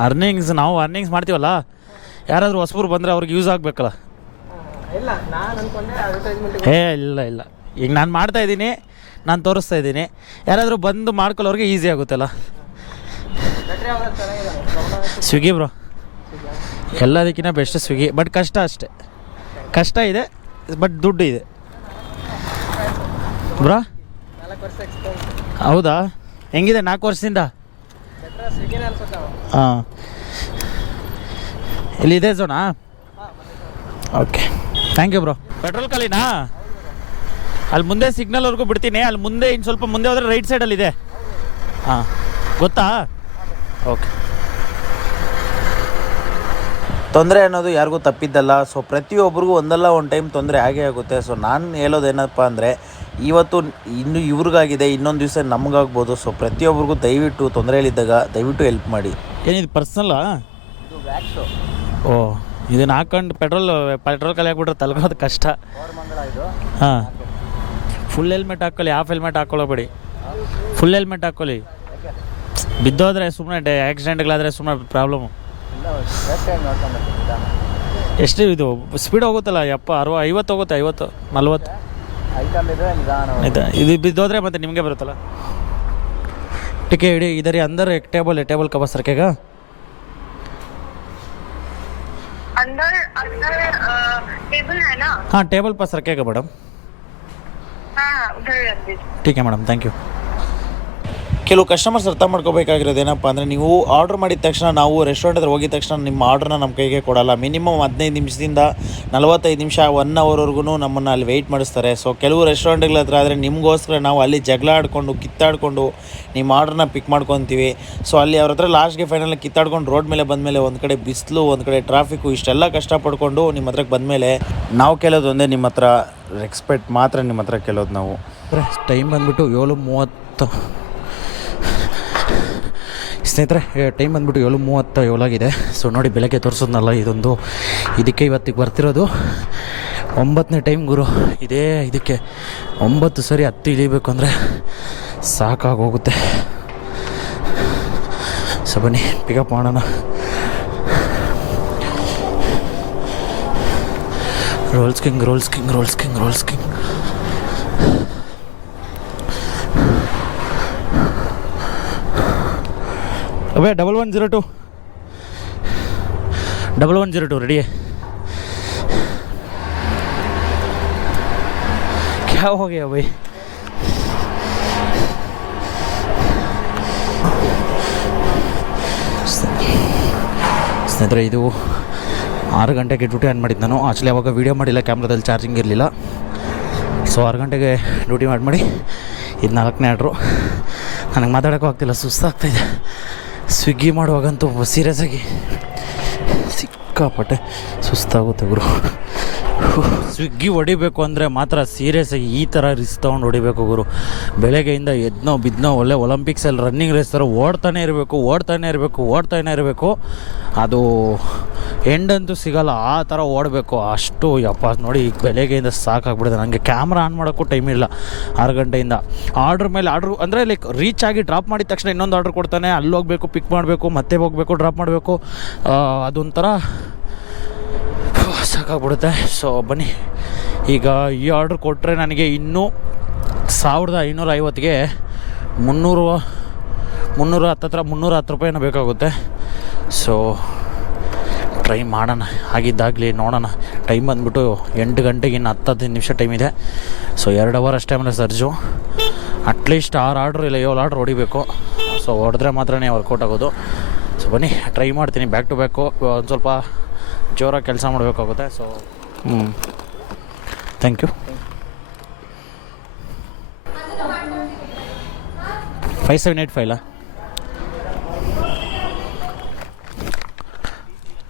ಅರ್ನಿಂಗ್ಸ್ ನಾವು ಅರ್ನಿಂಗ್ಸ್ ಮಾಡ್ತೀವಲ್ಲ? ಯಾರಾದರೂ ಹೊಸಬರು ಬಂದರೆ ಅವ್ರಿಗೆ ಯೂಸ್ ಆಗಬೇಕಲ್ಲ. ಏ ಇಲ್ಲ ಇಲ್ಲ. ಈಗ ನಾನು ಮಾಡ್ತಾ ಇದ್ದೀನಿ ನಾನು ತೋರಿಸ್ತಾ ಇದ್ದೀನಿ. ಯಾರಾದರೂ ಬಂದು ಮಾಡ್ಕೊಳ್ಳೋರಿಗೆ ಈಸಿ ಆಗುತ್ತಲ್ಲ. ಸ್ವಿಗ್ಗಿ ಬ್ರೋ. ಎಲ್ಲದಕ್ಕಿಂತ ಬೆಸ್ಟ್ ಸ್ವಿಗ್ಗಿ ಬಟ್ ಕಷ್ಟ ಅಷ್ಟೇ. ಕಷ್ಟ ಇದೆ ಬಟ್ ದುಡ್ಡು ಇದೆ. ಬ್ರೋ? ಹೌದಾ? ಹೆಂಗಿದೆ ನಾಲ್ಕು ವರ್ಷದಿಂದ. ಹಾಂ. ಇಲ್ಲಿ ಇದೆ zona okay thank you bro petrol ಖಾಲಿನಾ ಅಲ್ಲಿ ಮುಂದೆ ಸಿಗ್ನಲ್ವರೆಗೂ ಬಿಡ್ತೀನಿ. ಅಲ್ಲಿ ಮುಂದೆ ಇನ್ನು ಸ್ವಲ್ಪ ಮುಂದೆ ಹೋದರೆ ರೈಟ್ ಸೈಡಲ್ಲಿ ಇದೆ. ಹಾಂ. ಗೊತ್ತಾ? ಓಕೆ ತೊಂದರೆ ಅನ್ನೋದು ಯಾರಿಗೂ ತಪ್ಪಿದ್ದಲ್ಲ. ಸೊ ಪ್ರತಿಯೊಬ್ಬರಿಗೂ ಒಂದಲ್ಲ ಒಂದು ಟೈಮ್ ತೊಂದರೆ ಆಗೇ ಆಗುತ್ತೆ. ಸೊ ನಾನು ಹೇಳೋದೇನಪ್ಪ ಅಂದರೆ ಇವತ್ತು ಇನ್ನು ಇವ್ರಿಗಾಗಿದೆ ಇನ್ನೊಂದು ದಿವಸ ನಮಗಾಗ್ಬೋದು. ಸೊ ಪ್ರತಿಯೊಬ್ಬರಿಗೂ ದಯವಿಟ್ಟು ತೊಂದರೆಯಲ್ಲಿದ್ದಾಗ ದಯವಿಟ್ಟು ಹೆಲ್ಪ್ ಮಾಡಿ. ಏನಿದು ಪರ್ಸ್ನಲ್ಲಾ ಓ ಇದನ್ನ ಹಾಕೊಂಡು ಪೆಟ್ರೋಲ್ ಪೆಟ್ರೋಲ್ ಖಾಲಿ ಹಾಕ್ಬಿಟ್ರೆ ತಲಗೋದು ಕಷ್ಟ. ಹಾಂ. ಫುಲ್ ಹೆಲ್ಮೆಟ್ ಹಾಕೊಳ್ಳಿ ಹಾಫ್ ಹೆಲ್ಮೆಟ್ ಹಾಕೊಳ್ಳೋಬೇಡಿ. ಫುಲ್ ಹೆಲ್ಮೆಟ್ ಹಾಕೊಳ್ಳಿ. ಬಿದ್ದೋದ್ರೆ ಸುಮ್ಮನೆ ಡೇ ಆಕ್ಸಿಡೆಂಟ್ಗಳಾದರೆ ಸುಮ್ಮನೆ ಪ್ರಾಬ್ಲಮ್ ಎಷ್ಟು ಇದು ಸ್ಪೀಡ್ ಹೋಗುತ್ತಲ್ಲ ಯಪ್ಪ ಅರವ ಐವತ್ತು ಹೋಗುತ್ತೆ ಐವತ್ತು ನಲ್ವತ್ತು. ಆಯ್ತಾ ಇದು ಬಿದ್ದೋದ್ರೆ ಮತ್ತೆ ನಿಮಗೆ ಬರುತ್ತಲ್ಲ ಟಿಕೆ ಇಡಿ ಇದರಿ ಅಂದರ್ एक टेबल है टेबल का बस रखेगा अंदर अंदर अ, टेबल है ना हाँ टेबल पास रखेगा मैडम हाँ हाँ उधर रख दीजिए ठीक है मैडम थैंक यू ಕೆಲವು ಕಸ್ಟಮರ್ಸ್ ಅರ್ಥ ಮಾಡ್ಕೋಬೇಕಾಗಿರೋದು ಏನಪ್ಪ ಅಂದರೆ ನೀವು ಆರ್ಡ್ರ್ ಮಾಡಿದ ತಕ್ಷಣ ನಾವು ರೆಸ್ಟೋರೆಂಟ್ ಹತ್ರ ಹೋಗಿದ ತಕ್ಷಣ ನಿಮ್ಮ ಆರ್ಡ್ರನ್ನ ನಮ್ಮ ಕೈಗೆ ಕೊಡಲ್ಲ. ಮಿನಿಮಮ್ ಹದಿನೈದು ನಿಮಿಷದಿಂದ ನಲವತ್ತೈದು ನಿಮಿಷ ಒನ್ ಅವರ್ವರೆಗೂ ನಮ್ಮನ್ನು ಅಲ್ಲಿ ವೆಯ್ಟ್ ಮಾಡಿಸ್ತಾರೆ. ಸೊ ಕೆಲವು ರೆಸ್ಟೋರೆಂಟ್ಗಳ ಹತ್ರ ಆದರೆ ನಿಮಗೋಸ್ಕರ ನಾವು ಅಲ್ಲಿ ಜಗಳ ಆಡಿಕೊಂಡು, ಕಿತ್ತಾಡಿಕೊಂಡು ನಿಮ್ಮ ಆರ್ಡ್ರನ್ನ ಪಿಕ್ ಮಾಡ್ಕೊತೀವಿ. ಸೊ ಅಲ್ಲಿ ಅವ್ರ ಹತ್ರ ಲಾಸ್ಟ್ಗೆ ಫೈನಲ್ ಕಿತ್ತಾಡ್ಕೊಂಡು ರೋಡ್ ಮೇಲೆ ಬಂದಮೇಲೆ ಒಂದು ಕಡೆ ಬಿಸಿಲು, ಒಂದು ಕಡೆ ಟ್ರಾಫಿಕ್ಕು ಇಷ್ಟೆಲ್ಲ ಕಷ್ಟಪಡ್ಕೊಂಡು ನಿಮ್ಮ ಹತ್ರಕ್ಕೆ ಬಂದಮೇಲೆ ನಾವು ಒಂದೇ ನಿಮ್ಮ ಹತ್ರ ರೆಸ್ಪೆಕ್ಟ್ ಮಾತ್ರ ನಿಮ್ಮ ಹತ್ರ ಕೇಳೋದು ನಾವು. ಟೈಮ್ ಬಂದ್ಬಿಟ್ಟು ಏಳು ಮೂವತ್ತು. ಸ್ನೇಹಿತರೆ ಟೈಮ್ ಬಂದ್ಬಿಟ್ಟು ಏಳು ಮೂವತ್ತ ಏಳಾಗಿದೆ ಸೊ ನೋಡಿ, ಬೆಳಗ್ಗೆ ತೋರಿಸೋದ್ನಲ್ಲ ಇದೊಂದು. ಇದಕ್ಕೆ ಇವತ್ತಿಗೆ ಬರ್ತಿರೋದು ಒಂಬತ್ತನೇ ಟೈಮ್ ಗುರು. ಇದೇ ಇದಕ್ಕೆ ಒಂಬತ್ತು ಸರಿ ಹತ್ತು ಇಳಿಬೇಕು ಅಂದರೆ ಸಾಕಾಗೋಗುತ್ತೆ. ಸೊ ಬನ್ನಿ ಪಿಕಪ್ ಮಾಡೋಣ. Rolls king rolls king rolls king rolls king ಅವೇ double one zero two double one zero two ready ಕ್ಯಾ ಹೋಗ್ಯಾ ಬೈ ಸ್ನೇಹಿತರೆ, ಇದು ಆರು ಗಂಟೆಗೆ ಡ್ಯೂಟಿ ಆನ್ ಮಾಡಿದ್ದು ನಾನು. ಆ್ಯಕ್ಚುಲಿ ಅವಾಗ ವೀಡಿಯೋ ಮಾಡಿಲ್ಲ ಕ್ಯಾಮ್ರಾದಲ್ಲಿ ಚಾರ್ಜಿಂಗ್ ಇರಲಿಲ್ಲ. ಸೊ ಆರು ಗಂಟೆಗೆ ಡ್ಯೂಟಿ ಮಾಡಿ ಮಾಡಿ, ಇದು ನಾಲ್ಕನೇ ಆಡ್ರು ನನಗೆ ಮಾತಾಡೋಕ್ಕೂ ಆಗ್ತಿಲ್ಲ ಸುಸ್ತಾಗ್ತಾಯಿದೆ ಸ್ವಿಗ್ಗಿ ಮಾಡುವಾಗಂತೂ ಸೀರಿಯಸ್ ಆಗಿ ಸಿಕ್ಕಾಪಟ್ಟೆ ಸುಸ್ತಾಗುತ್ತೆ ಗುರು. ಸ್ವಿಗ್ಗಿ ಹೊಡಿಬೇಕು ಅಂದರೆ ಮಾತ್ರ ಸೀರಿಯಸ್ ಆಗಿ ಈ ಥರ ರಿಸ್ಕ್ ತೊಗೊಂಡು ಹೊಡಿಬೇಕು ಗುರು. ಬೆಳಗ್ಗೆಯಿಂದ ಎದ್ನೋ ಬಿದ್ನೋ ಒಳ್ಳೆ ಒಲಿಂಪಿಕ್ಸಲ್ಲಿ ರನ್ನಿಂಗ್ ರೇಸ್ ಥರ ಓಡ್ತಾನೆ ಇರಬೇಕು ಓಡ್ತಾನೆ ಇರಬೇಕು ಓಡ್ತಾನೆ ಇರಬೇಕು. ಅದು ಎಂಡಂತೂ ಸಿಗಲ್ಲ, ಆ ಥರ ಓಡಬೇಕು. ಅಷ್ಟು ಯಪ್ಪ, ನೋಡಿ ಈಗ ಬೆಳಗ್ಗೆಯಿಂದ ಸಾಕಾಗ್ಬಿಡಿದೆ ನನಗೆ ಕ್ಯಾಮ್ರಾ ಆನ್ ಮಾಡೋಕ್ಕೂ ಟೈಮ್ ಇಲ್ಲ, ಆರು ಗಂಟೆಯಿಂದ. ಆರ್ಡ್ರ್ ಮೇಲೆ ಆರ್ಡ್ರ್, ಅಂದರೆ ಲೈಕ್ ರೀಚ್ ಆಗಿ ಡ್ರಾಪ್ ಮಾಡಿದ ತಕ್ಷಣ ಇನ್ನೊಂದು ಆರ್ಡ್ರ್ ಕೊಡ್ತಾನೆ, ಅಲ್ಲಿ ಹೋಗಬೇಕು ಪಿಕ್ ಮಾಡಬೇಕು, ಮತ್ತೆ ಹೋಗಬೇಕು ಡ್ರಾಪ್ ಮಾಡಬೇಕು. ಅದೊಂಥರ ಸಾಕಾಗ್ಬಿಡುತ್ತೆ. ಸೊ ಬನ್ನಿ. ಈಗ ಈ ಆರ್ಡ್ರ್ ಕೊಟ್ಟರೆ ನನಗೆ ಇನ್ನೂ ಸಾವಿರದ ಐನೂರ ಐವತ್ತಿಗೆ ಮುನ್ನೂರು, ಮುನ್ನೂರ ಹತ್ತತ್ರ ಮುನ್ನೂರ ಹತ್ತು ರೂಪಾಯಿನ ಬೇಕಾಗುತ್ತೆ. ಸೊ ಟ್ರೈ ಮಾಡೋಣ. ಆಗಿದ್ದಾಗಲಿ ನೋಡೋಣ. ಟೈಮ್ ಬಂದ್ಬಿಟ್ಟು ಎಂಟು ಗಂಟೆಗೆ ಇನ್ನು ಹತ್ತು ಹದಿನೈದು ನಿಮಿಷ ಟೈಮ್ ಇದೆ. ಸೊ ಎರಡು ಅವರ್ ಅಷ್ಟೇ ಆಮೇಲೆ ಸರ್ಜು ಅಟ್ಲೀಸ್ಟ್ ಆರು ಆರ್ಡ್ರ್ ಇಲ್ಲ ಏಳು ಆರ್ಡ್ರ್ ಹೊಡಿಬೇಕು. ಸೊ ಹೊಡೆದ್ರೆ ಮಾತ್ರನೇ ವರ್ಕೌಟ್ ಆಗೋದು. ಸೊ ಬನ್ನಿ ಟ್ರೈ ಮಾಡ್ತೀನಿ. ಬ್ಯಾಕ್ ಟು ಬ್ಯಾಕು ಒಂದು ಸ್ವಲ್ಪ ಜೋರಾಗಿ ಕೆಲಸ ಮಾಡಬೇಕಾಗುತ್ತೆ. ಸೊ ಹ್ಞೂ thank you five seven eight ಫೈಲಾ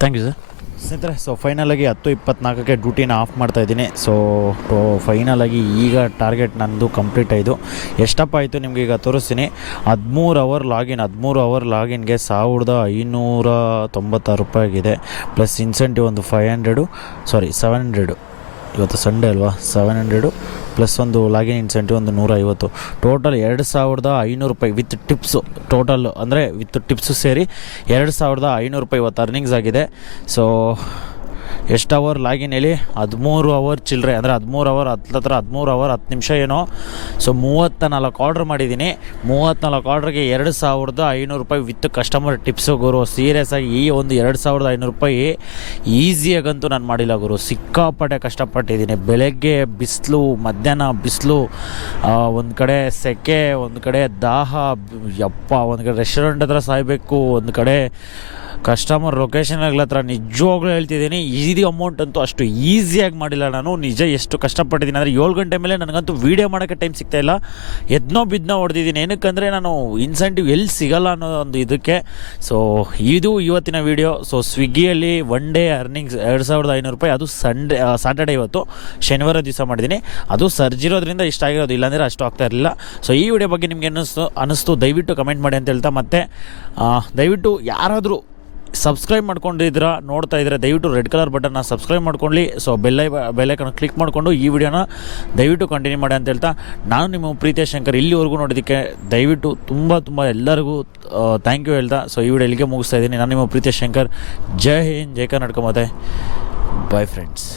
thank you sir ಸ್ನೇಹಿತರೆ ಸೊ ಫೈನಲಾಗಿ ಹತ್ತು ಇಪ್ಪತ್ನಾಲ್ಕಕ್ಕೆ ಡ್ಯೂಟಿನ ಆಫ್ ಮಾಡ್ತಾ ಇದ್ದೀನಿ. ಸೊ ಫೈನಲಾಗಿ ಈಗ ಟಾರ್ಗೆಟ್ ನಂದು ಕಂಪ್ಲೀಟ್ ಆಯಿತು ಎಷ್ಟಪ್ಪ ಆಯಿತು ನಿಮ್ಗೆ ಈಗ ತೋರಿಸ್ತೀನಿ. ಹದಿಮೂರು ಅವರ್ ಲಾಗಿನ್ ಹದಿಮೂರು ಅವರ್ ಲಾಗಿನ್ಗೆ ಸಾವಿರದ ಐನೂರ ತೊಂಬತ್ತಾರು ರೂಪಾಯಿ ಆಗಿದೆ. ಪ್ಲಸ್ ಇನ್ಸೆಂಟಿವ್ ಒಂದು five hundred sorry seven hundred ಇವತ್ತು ಸಂಡೇ ಅಲ್ವಾ? ಸೆವೆನ್ ಹಂಡ್ರೆಡು ಪ್ಲಸ್ ಒಂದು ಲಾಗಿನ್ ಇನ್ಸೆಂಟಿವ್ ಒಂದು ನೂರೈವತ್ತು. ಟೋಟಲ್ ಎರಡು ಸಾವಿರದ ಐನೂರು ರೂಪಾಯಿ ವಿತ್ ಟಿಪ್ಸು ಟೋಟಲ್ ಅಂದರೆ ವಿತ್ ಟಿಪ್ಸು ಸೇರಿ ಎರಡು ಸಾವಿರದ ಐನೂರು ರೂಪಾಯಿ ಇವತ್ತು ಅರ್ನಿಂಗ್ಸ್ ಆಗಿದೆ. ಸೊ ಎಷ್ಟು ಅವರ್ ಲಾಗಿನ್ ಹೇಳಿ? ಹದಿಮೂರು ಅವರ್ ಚಿಲ್ಲರೆ ಅಂದರೆ ಹದಿಮೂರು ಅವರ್ ಹತ್ತತ್ರ ಹದಿಮೂರು ಅವರ್ ಹತ್ತು ನಿಮಿಷ ಏನೋ. ಸೊ ಮೂವತ್ತ ನಾಲ್ಕು ಆರ್ಡ್ರ್ ಮಾಡಿದ್ದೀನಿ ಮೂವತ್ತ್ನಾಲ್ಕು ಆರ್ಡ್ರಿಗೆ ಎರಡು ಸಾವಿರದ ಐನೂರು ರೂಪಾಯಿ ವಿತ್ ಕಸ್ಟಮರ್ ಟಿಪ್ಸು ಗುರು. ಸೀರಿಯಸ್ ಆಗಿ ಈ ಒಂದು ಎರಡು ಸಾವಿರದ ಐನೂರು ರೂಪಾಯಿ ಈಸಿಯಾಗಂತೂ ನಾನು ಮಾಡಿಲ್ಲ ಗುರು. ಸಿಕ್ಕಾಪಟ್ಟೆ ಕಷ್ಟಪಟ್ಟಿದ್ದೀನಿ ಬೆಳಗ್ಗೆ ಬಿಸಿಲು, ಮಧ್ಯಾಹ್ನ ಬಿಸಿಲು ಒಂದು ಕಡೆ ಸೆಕೆ, ಒಂದು ಕಡೆ ದಾಹ ಯಪ್ಪ, ಒಂದು ಕಡೆ ರೆಸ್ಟೋರೆಂಟ್ ಹತ್ರ ಸಾಯಬೇಕು, ಒಂದು ಕಡೆ ಕಸ್ಟಮರ್ ಲೊಕೇಶನ್ ಹತ್ರ ನಿಜವಾಗ್ಲೂ ಹೇಳ್ತಿದ್ದೀನಿ ಈಸಿ ಅಮೌಂಟ್ ಅಂತೂ ಅಷ್ಟು ಈಸಿಯಾಗಿ ಮಾಡಿಲ್ಲ ನಾನು. ನಿಜ ಎಷ್ಟು ಕಷ್ಟಪಟ್ಟಿದ್ದೀನಿ ಅಂದರೆ ಏಳು ಗಂಟೆ ಮೇಲೆ ನನಗಂತೂ ವೀಡಿಯೋ ಮಾಡೋಕ್ಕೆ ಟೈಮ್ ಸಿಗ್ತಾಯಿಲ್ಲ ಎದ್ನೋ ಬಿದ್ನೋ ಹೊಡೆದಿದ್ದೀನಿ. ಏನಕ್ಕಂದರೆ ನಾನು ಇನ್ಸೆಂಟಿವ್ ಎಲ್ಲಿ ಸಿಗಲ್ಲ ಅನ್ನೋ ಒಂದು ಇದಕ್ಕೆ. ಸೊ ಇದು ಇವತ್ತಿನ ವೀಡಿಯೋ ಸೊ ಸ್ವಿಗ್ಗಿಯಲ್ಲಿ ಒನ್ ಡೇ ಅರ್ನಿಂಗ್ಸ್ ಎರಡು ಸಾವಿರದ ಐನೂರು ರೂಪಾಯಿ. ಅದು ಸಂಡೇ ಸಾಟರ್ಡೇ ಇವತ್ತು. ಶನಿವಾರ ದಿವಸ ಮಾಡಿದ್ದೀನಿ. ಅದು ಸರ್ಜಿರೋದ್ರಿಂದ ಇಷ್ಟ ಆಗಿರೋದು ಇಲ್ಲಾಂದರೆ ಅಷ್ಟು ಆಗ್ತಾ ಇರಲಿಲ್ಲ. ಸೊ ಈ ವಿಡಿಯೋ ಬಗ್ಗೆ ನಿಮಗೆ ಅನ್ನಿಸ್ತು ಅನ್ನಿಸ್ತು ದಯವಿಟ್ಟು ಕಮೆಂಟ್ ಮಾಡಿ ಅಂತ ಹೇಳ್ತಾ ಮತ್ತೆ ದಯವಿಟ್ಟು ಯಾರಾದರೂ ಸಬ್ಸ್ಕ್ರೈಬ್ ಮಾಡ್ಕೊಂಡಿದ್ದೀರಾ, ನೋಡ್ತಾ ಇದ್ದರೆ ದಯವಿಟ್ಟು ರೆಡ್ ಕಲರ್ ಬಟನ್ನ ಸಬ್ಸ್ಕ್ರೈಬ್ ಮಾಡ್ಕೊಳ್ಳಿ. ಸೊ ಬೆಲ್ಲೈ ಬೆಲ್ಲೈಕನ್ನು ಕ್ಲಿಕ್ ಮಾಡಿಕೊಂಡು ಈ ವಿಡಿಯೋನ ದಯವಿಟ್ಟು ಕಂಟಿನ್ಯೂ ಮಾಡಿ ಅಂತ ಹೇಳ್ತಾ ನಾನು ನಿಮ್ಮ ಪ್ರೀತಿಯ ಶಂಕರ್ ಇಲ್ಲಿವರೆಗೂ ನೋಡೋದಕ್ಕೆ ದಯವಿಟ್ಟು ತುಂಬ ತುಂಬ ಎಲ್ಲರಿಗೂ ಥ್ಯಾಂಕ್ ಯು ಹೇಳ್ತಾ. ಸೊ ಈ ವಿಡಿಯೋ ಇಲ್ಲಿಗೆ ಮುಗಿಸ್ತಾ ಇದ್ದೀನಿ. ನಾನು ನಿಮ್ಮ ಪ್ರೀತಿಯ ಶಂಕರ್. ಜೈ ಹಿಂದ್, ಜೈ ಕರ್ನಾಟಕ ಮತ್ತೆ ಬಾಯ್ ಫ್ರೆಂಡ್ಸ್